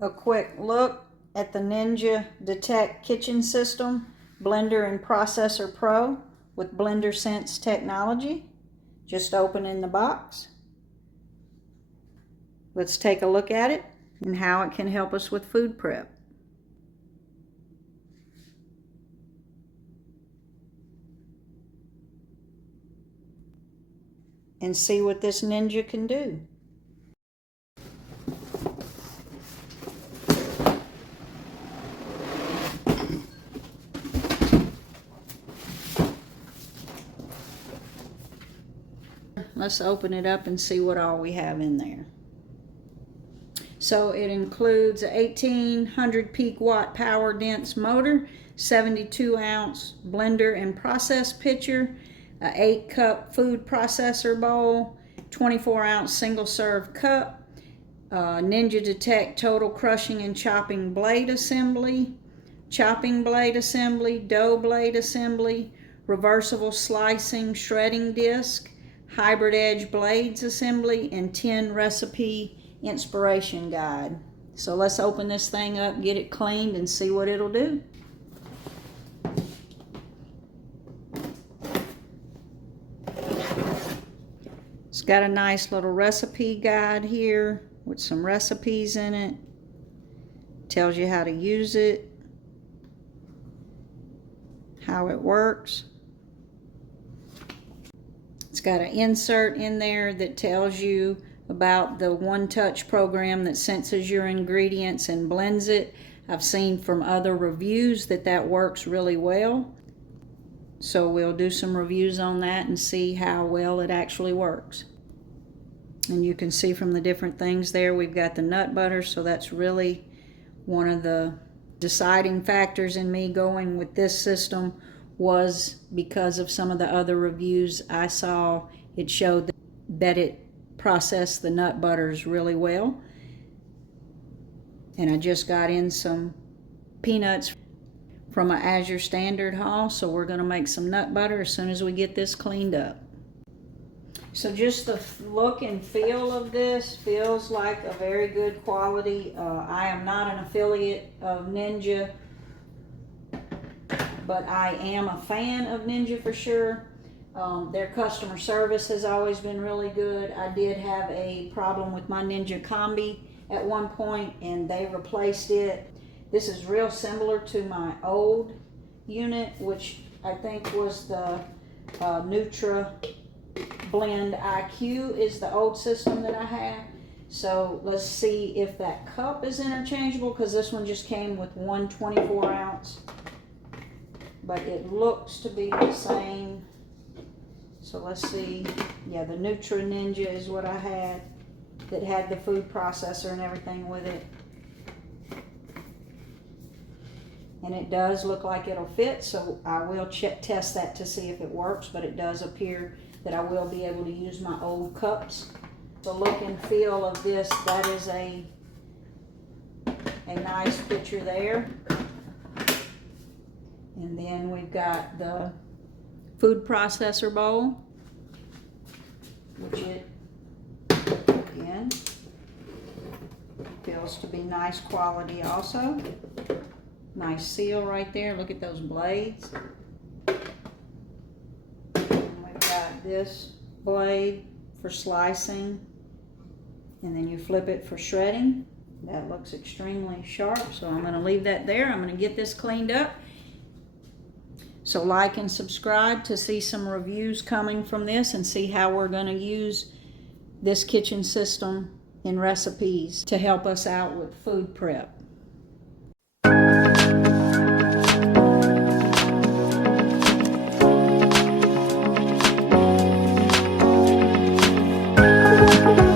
A quick look at the Ninja Detect Kitchen System Blender and Processor Pro with Blender Sense technology. Just opening the box. Let's take a look at it and how it can help us with food prep. And see what this Ninja can do. Let's open it up and see what all we have in there. So it includes a 1800 peak watt power dense motor, 72 ounce blender and process pitcher, a 8 cup food processor bowl, 24 ounce single serve cup, Ninja Detect total crushing and chopping blade assembly, dough blade assembly, reversible slicing shredding disc, hybrid edge blades assembly, and 10 recipe inspiration guide. So let's open this thing up, get it cleaned, and see what it'll do. It's got a nice little recipe guide here with some recipes in it. Tells you how to use it, how it works. It's got an insert in there that tells you about the one-touch program that senses your ingredients and blends it. I've seen from other reviews that works really well. So we'll do some reviews on that and see how well it actually works. And you can see from the different things there, we've got the nut butter, so that's really one of the deciding factors in me going with this system, was because of some of the other reviews I saw. It showed that it processed the nut butters really well. And I just got in some peanuts from an Azure Standard haul, so we're going to make some nut butter as soon as we get this cleaned up. So just the look and feel of this feels like a very good quality. I am not an affiliate of Ninja, but I am a fan of Ninja for sure. Their customer service has always been really good. I did have a problem with my Ninja Combi at one point, and they replaced it. This is real similar to my old unit, which I think was the Nutra Blend IQ is the old system that I had. So let's see if that cup is interchangeable, because this one just came with one 24 ounce. But it looks to be the same. So let's see. Yeah, the Nutra Ninja is what I had, that had the food processor and everything with it. And it does look like it'll fit, so I will test that to see if it works, but it does appear that I will be able to use my old cups. The look and feel of this, that is a nice picture there. And then we've got the food processor bowl, which it, again, feels to be nice quality also. Nice seal right there. Look at those blades. And we've got this blade for slicing, and then you flip it for shredding. That looks extremely sharp, so I'm going to leave that there. I'm going to get this cleaned up. So like and subscribe to see some reviews coming from this and see how we're going to use this kitchen system in recipes to help us out with food prep.